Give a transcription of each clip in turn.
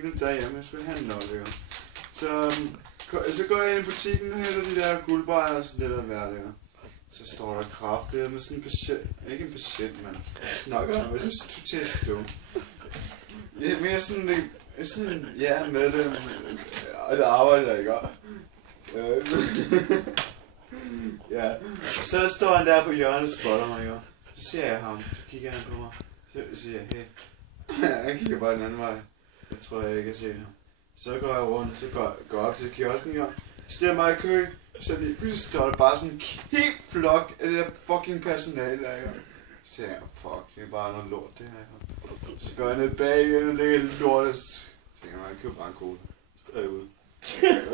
liggende derhjemme, jeg skulle handle noget, ikke? Så går jeg ind i butikken og henter de der guldbejer og sådan lidt af hvert, ikke? Så står der kraftigt med sådan en patient, ikke en patient, men snakker med, så totalt stå. Ja, mere sådan, ja, med det, og det arbejder ikke også. Ja, så står han der på hjørnet og spotter mig, ikke? Så ser jeg ham, så kigger han på mig, så siger jeg, hey. Han kigger bare den anden vej. Jeg tror jeg ikke har set ham. Så går jeg rundt, så går op til kiosken, og stiller mig i kø, så lige pludselig står der bare sådan en helt flok af det der fucking personale der, ikke? Så tænker jeg, fuck, det er bare noget lort det her, ikke? Så går jeg ned bag igen og lægger lidt lort, og så tænker jeg, jeg køber bare en cola. Så er jeg ude.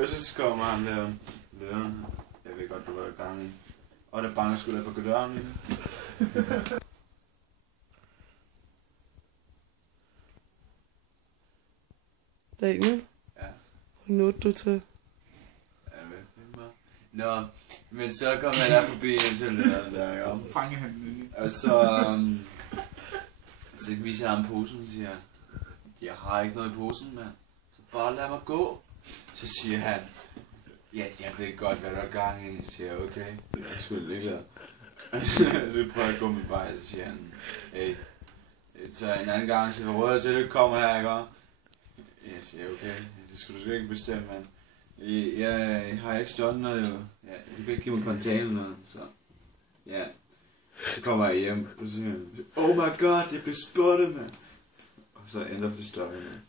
Og så kommer han der lederen. Jeg ved godt, du var i gang. Og der banker sgu da på døren lige. Daniel? Ja. Hvor nåede du til? Ja, hvad fanden var? Nå, men så kom jeg der forbi indtil lederen der, ikke? Fange han. Og så viser jeg ham posen og siger, jeg har ikke noget i posen, mand. Så bare lad mig gå. Så siger han, ja, jeg ved godt, hvad der er gang i. Så siger jeg, okay, jeg er sgu lidt ligeglad. Så prøver jeg at gå min vej, så siger han, hey, så en anden gang, så råder jeg til, at du kommer her, ikke? Jeg siger, okay, det skal du sgu ikke bestemme, mand. Jeg har ikke stjålet noget, jo. Ja, du kan ikke give mig container noget, så ja. Så kommer jeg hjem, og så siger jeg, oh my god, det blev spottet, mand. Og så ændrer for det større, mand.